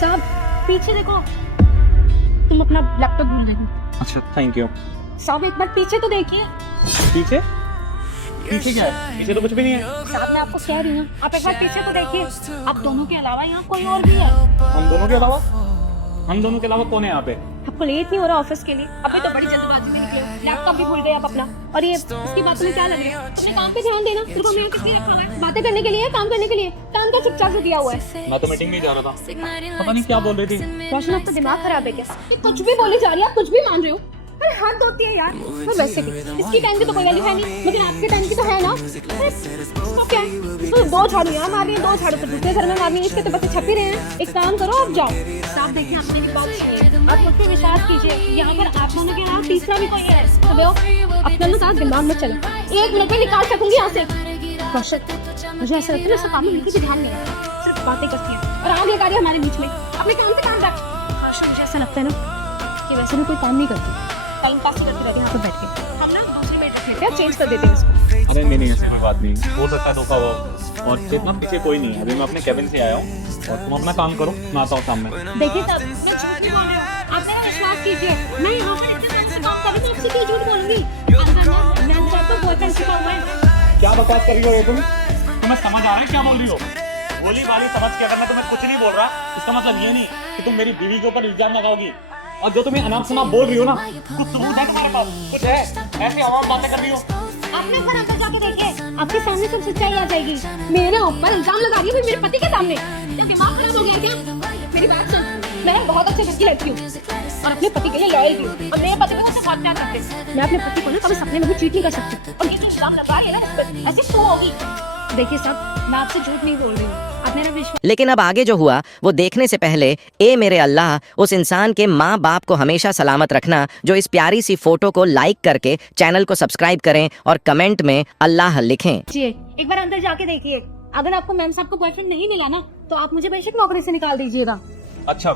साहब पीछे देखो, तुम अपना लैपटॉप भूल गए। अच्छा थैंक यू। साहब एक बार पीछे तो देखिए। पीछे? पीछे क्या है? पीछे तो कुछ भी नहीं है। साहब मैं आपको कह रही हूँ, आप एक बार पीछे तो देखिए। आप दोनों के अलावा यहाँ कोई और भी है। हम दोनों के अलावा? हम दोनों के अलावा कौन है यहाँ पे? आपको लेट नहीं हो रहा ऑफिस के लिए? अभी तो बड़ी जल्दबाजी में निकले, लैपटॉप भी भूल गए आप अपना। और ये इसकी बातों में क्या लग रही है? अपने काम पे ध्यान देना। सिर्फ हमें किसी रखा हुआ है बातें करने के लिए, काम करने के लिए। काम का चुपचाप से दिया हुआ है। मैं तो मीटिंग में जा रहा था, पता नहीं क्या बोल रही थी। रोशन आपका दिमाग खराब है क्या? ये कुछ भी बोली जा रही है, आप कुछ भी मान रहे हो। अरे हद होती है यार। और वैसे भी इसकी टाइम की तो कोई वैल्यू है नहीं, लेकिन आपके टाइम की तो है ना। इसका क्या है? तो दो झाड़ू यहाँ मार रही है, दो झाड़ू तो दूसरे घर में मारनी है, इसके तो बच्चे छप ही रहे हैं। एक काम करो, आप जाओ। साहब देखिए, आपने भी बात की है, आप मुझ पे विश्वास कीजिए। यहाँ पर आप दोनों के अलावा तीसरा भी कोई है। तो अपना ना साथ दिमाग में चले, 1 मिनट में निकाल सकूंगी यहाँ से। रोशन मुझे ऐसा लगता है जैसे काम में बिल्कुल भी ध्यान नहीं है, सिर्फ बातें करती है और आग लगा रही है हमारे बीच में। अपने काम से काम रख। रोशन मुझे ऐसा लगता है ना कि वैसे भी कोई काम नहीं करती, टाइम पास करते रहते हैं यहाँ पे बैठ के। हम ना दूसरी में रख लेते हैं, चेंज कर देते हैं इसको। अरे नहीं ऐसी कोई बात नहीं, हो सकता है धोखा हो। और इतना पीछे कोई नहीं है, अभी मैं अपने कैबिन से आया हूँ और तुम अपना काम करो, मैं आता हूँ सामने। देखिए साहब, मैं झूठ नहीं बोल रही हूँ, आप मेरा विश्वास कीजिए। मैं यहाँ पे रहती हूँ, कभी मैं आपसे क्यों झूठ बोलूंगी? मैं आपको बॉयफ्रेंड सिखा हुआ है। क्या बकवास कर रही हो ये तुम? तुम्हें समझ आ रहा है क्या बोल रही हो? बोली वाली समझ के अगर मैं तुम्हें कुछ नहीं बोल रहा, इसका मतलब ये नहीं कि तुम मेरी बीवी के ऊपर इल्जाम लगाओगी। और जो तुम्हें अनाप शनाप बोल रही हो ना, कुछ सबूत है तुम्हारे पास? कुछ है? ऐसी आवाम बातें कर रही हो? आपने घर अंदर जाके देखिए, आपके सामने सब सच्चाई आ जाएगी। मेरे ऊपर इल्जाम लगा रही है मेरे पति के सामने। क्या दिमाग खराब हो गया क्या? मेरी बात सुन, मैं बहुत अच्छे घर की लड़की हूँ और अपने पति के लिए लॉयल भी हूँ, और मेरे पति मुझसे बहुत प्यार करते हैं। मैं अपने पति को ना कभी सपने में भी चीट नहीं कर सकती, और ये जो इल्जाम लगा रही है ना, ऐसी तो होगी। देखिए साहब, मैं आपसे झूठ नहीं बोल रही हूँ, आप मेरा विश्वास। लेकिन अब आगे जो हुआ वो देखने से पहले ए मेरे अल्लाह उस इंसान के माँ बाप को हमेशा सलामत रखना जो इस प्यारी सी फोटो को लाइक करके चैनल को सब्सक्राइब करें और कमेंट में अल्लाह लिखें। जी एक बार अंदर जाके देखिए, अगर आपको मैम साहब को बॉयफ्रेंड नहीं मिला ना, तो आप मुझे बेशक नौकरी से निकाल दीजिएगा। अच्छा,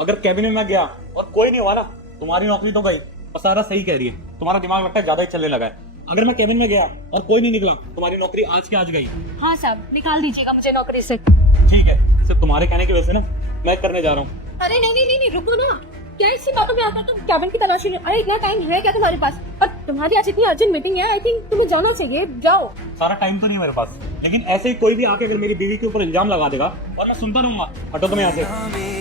अगर कैबिन में गया और कोई नहीं हुआ ना, तुम्हारी नौकरी तो गई। और सारा सही कह रही है, तुम्हारा दिमाग लगता है ज्यादा ही चलने लगा है। अगर मैं कैबिन में गया और कोई नहीं निकला, तुम्हारी नौकरी आज के आज गई। हाँ साहब, निकाल दीजिएगा मुझे नौकरी से। ठीक है, सिर्फ तुम्हारे कहने की वजह से ना मैं करने जा रहा हूँ। अरे नहीं, रुको ना। क्या इसी बातों में आकर तुम कैबिन की तलाशी ले? अरे इतना टाइम है क्या तुम्हारे पास? और तुम्हारी आज इतनी अर्जेंट मीटिंग है, आई थिंक तुम्हें जाना चाहिए, जाओ। सारा टाइम तो नहीं मेरे पास, लेकिन ऐसे ही कोई भी आके अगर मेरी बीवी के ऊपर इल्जाम लगा देगा और मैं सुनता रहूंगा, हटो तुम यहाँ से। अच्छा।